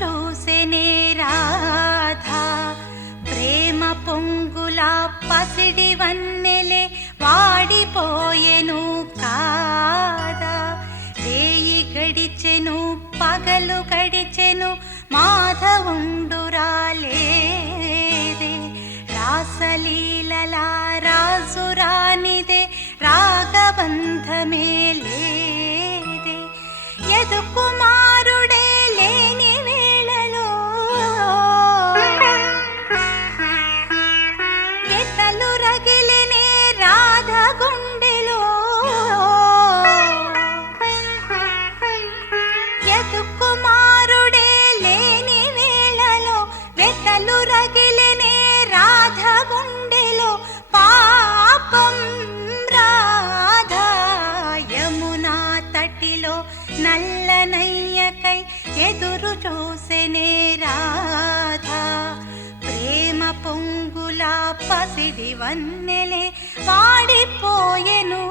చూసెనే రాధా ప్రేమ పొంగుల పసిడి వన్నెలే వాడిపోయెను కాదా. రేయి గడిచెను పగలు గడిచెను మాధవుండురాలేదే. రాసలీలల రాజురానిదే రాగబంధమే లేదే. యదు కుమారుడే లేని వేళలో ఎతలు రగిలినే రాధ గుండెలో. యదు కుమారుడే లేని వేళలో వెతలు రగిలినే రాధ గుండెలో. పాపం రాధా యమునా తటిలో నల్లనయ్యకై ఎదురు చూసెనే రాధా ప్రేమ పొంగుల పసిడి వన్నెలే వాడిపోయెను